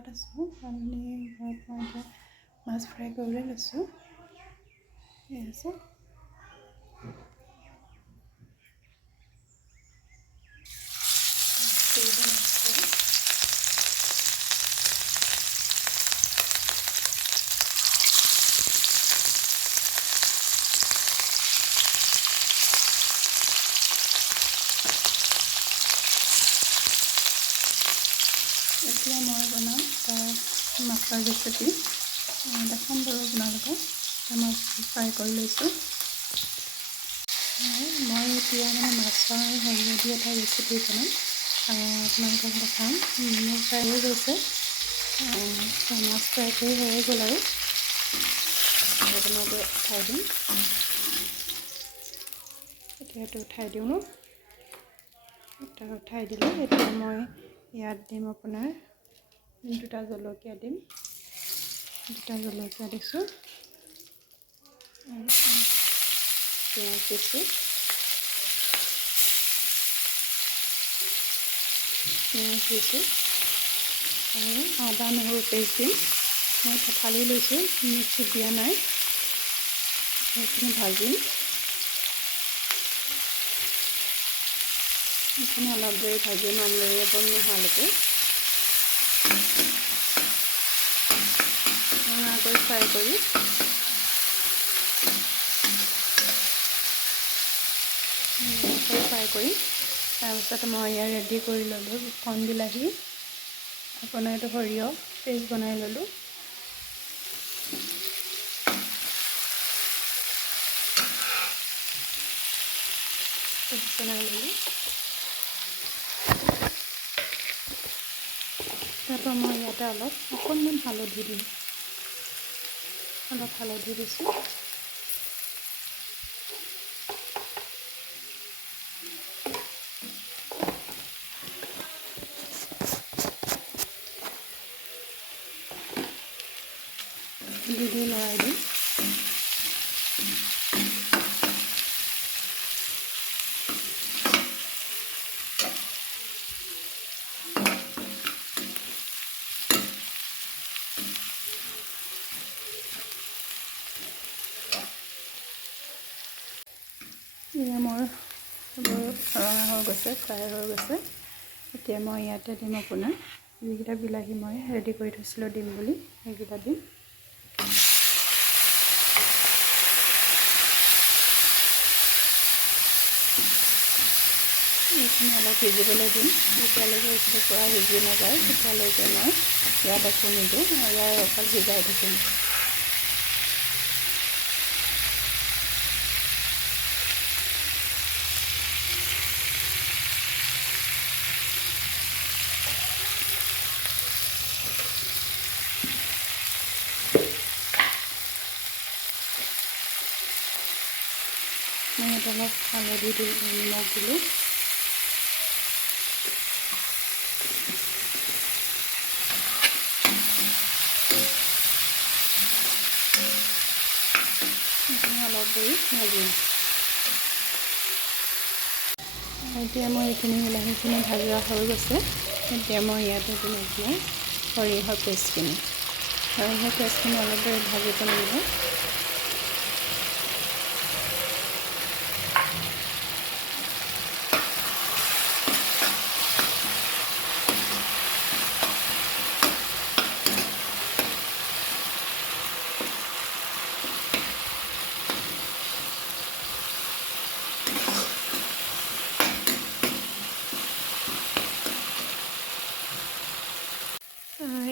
ঘৰত আছোঁ। আমি ঘৰত মই এতিয়া মাছ ফ্ৰাই কৰিবলৈ লৈছোঁ। ঠিক আছে। এতিয়া মই বনাম মাছৰ ৰেচিপি দেখাম বাৰু আপোনালোকক। মাছ ফ্ৰাই কৰি লৈছোঁ। মই এতিয়া মাছৰ হেৰিয়েদি এটা ৰেচিপি বনাম, আপোনালোকক দেখাম। মোৰ ফ্ৰাই হৈ গৈছে, মাছ ফ্ৰাই কৰি হৈয়ে গ'ল আৰু আপোনালোকে উঠাই দিম। এতিয়া এইটো উঠাই দিওঁ ন। এটা উঠাই দিলে এতিয়া মই ইয়াত দিম আপোনাৰ 2টা জলকীয়া দিম। 2টা জলকীয়া দিছোঁ, পিঁয়াজ দিছোঁ, আৰু আদা নহৰু পেষ্ট দিম। মই থেতালি লৈছোঁ, মিক্সিত দিয়া নাই। সেইখিনি ভাজিম। সেইখিনি অলপ দেৰি ভাজিম, আমলৰি বন নোহোৱালৈকে ৰঙাকৈ ফ্ৰাই কৰি। তাৰপিছত মই ইয়াত ৰেডি কৰি ল'লোঁ কণ বিলাহী, আপোনাৰ এইটো সৰিয়হ পেষ্ট বনাই ল'লোঁ। তাৰপৰা মই ইয়াতে অকণমান হালধি দিম। অলপ হালধি দিছোঁ। দি লৰাই দিম। এয়া মোৰ ৰঙা হৈ গৈছে, ফ্ৰাই হৈ গৈছে। এতিয়া মই ইয়াতে দিম আপোনাৰ যিকেইটা বিলাহী মই ৰেডি কৰি থৈছিলোঁ দিম বুলি, সেইকেইটা দিম। এইখিনি অলপ সিজিবলৈ দিম। যেতিয়ালৈকে এইখিনি পূৰা সিজি নাযায় তেতিয়ালৈকে মই ইয়াত একো নিদিওঁ, ইয়াৰ অকল সিজাই থাকিম। মই ইয়াত অলপ হালধি দি নিমখ দিলোঁ। অলপ দেৰি ভাজিম। এতিয়া মই এইখিনি বিলাহীখিনি ভাজা হৈ গৈছে। এতিয়া মই ইয়াতে দিম আপোনাৰ সৰিয়হৰ পেষ্টখিনি। সৰিয়হৰ পেষ্টখিনি অলপ দেৰি ভাজিব লাগিব।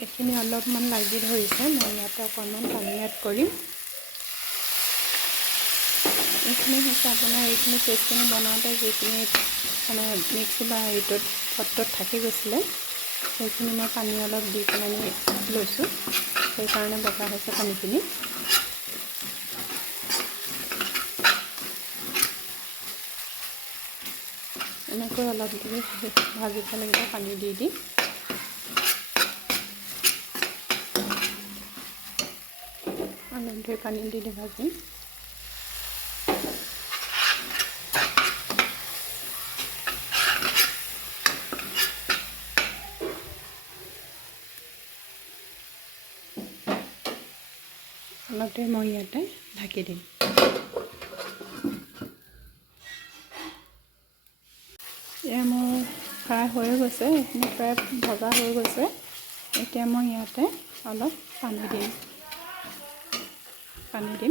এইখিনি অলপমান লাগি ধৰিছে, মই ইয়াতে অকণমান পানী এড কৰিম। এইখিনি হৈছে আপোনাৰ এইখিনি পেষ্টখিনি বনাওঁতে যিখিনি মিক্সি বা পটত থাকি গৈছিলে, সেইখিনি মই পানী অলপ দি পেলাই লৈছোঁ। সেইকাৰণে বগা হৈছে পানীখিনি। এনেকৈ অলপ দেৰি ভাজিব লাগিব পানী দি দি। অলপ দেৰি পানী দি ভাজিম। অলপতে মই ইয়াতে ঢাকি দিম। এয়া মোৰ ফ্ৰাই হৈ গৈছে, এইখিনি প্ৰায় ভজা হৈ গৈছে। এতিয়া মই ইয়াতে অলপ পানী দিম। পানী দি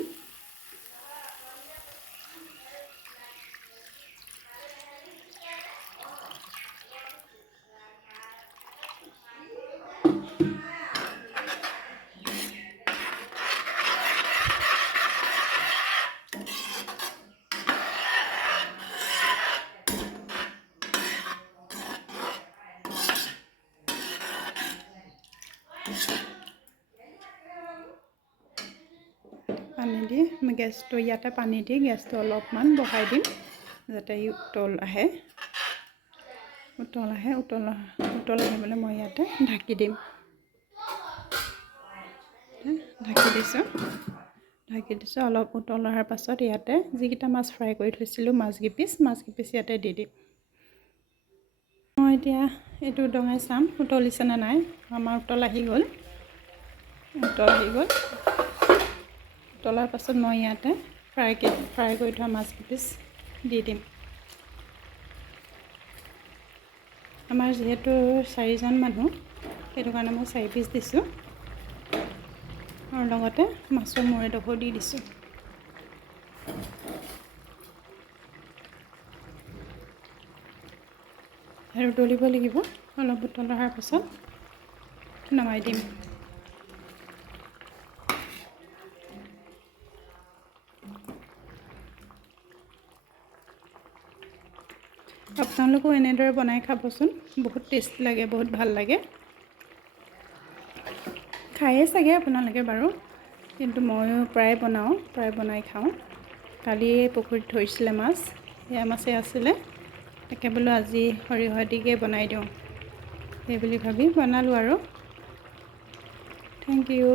গেছটো ইয়াতে পানী দি গেছটো অলপমান বঢ়াই দিম, যাতে ই উতল আহে। উতল আহিবলৈ মই ইয়াতে ঢাকি দিম। ঢাকি দিছোঁ। অলপ উতল অহাৰ পাছত ইয়াতে যিকেইটা মাছ ফ্ৰাই কৰি থৈছিলোঁ, মাছকেইপিচ ইয়াতে দি দিম। মই এতিয়া এইটো উদঙাই চাম উতলিছেনে নাই। আমাৰ উতল আহি গ'ল। উতলাৰ পাছত মই ইয়াতে ফ্ৰাই কৰি থোৱা মাছকেইপিচ দি দিম। আমাৰ যিহেতু 4জন মানুহ, সেইটো কাৰণে মই 4 পিচ দিছোঁ আৰু লগতে মাছৰ মূৰ এডোখৰ দি দিছোঁ। আৰু উতলিব লাগিব। অলপ উতল অহাৰ পাছত নমাই দিম। আপোনালোকেও এনেদৰে বনাই খাবচোন, বহুত টেষ্ট লাগে, বহুত ভাল লাগে। খায়ে চাগে আপোনালোকে বাৰু, কিন্তু ময়ো প্ৰায় বনাই খাওঁ। কালি পুখুৰীত ধৰিছিলে মাছ, সেয়া মাছেই আছিলে। তাকে বোলো আজি সৰিয়হ দিকে বনাই দিওঁ, সেই বুলি ভাবি বনালোঁ আৰু। Thank U.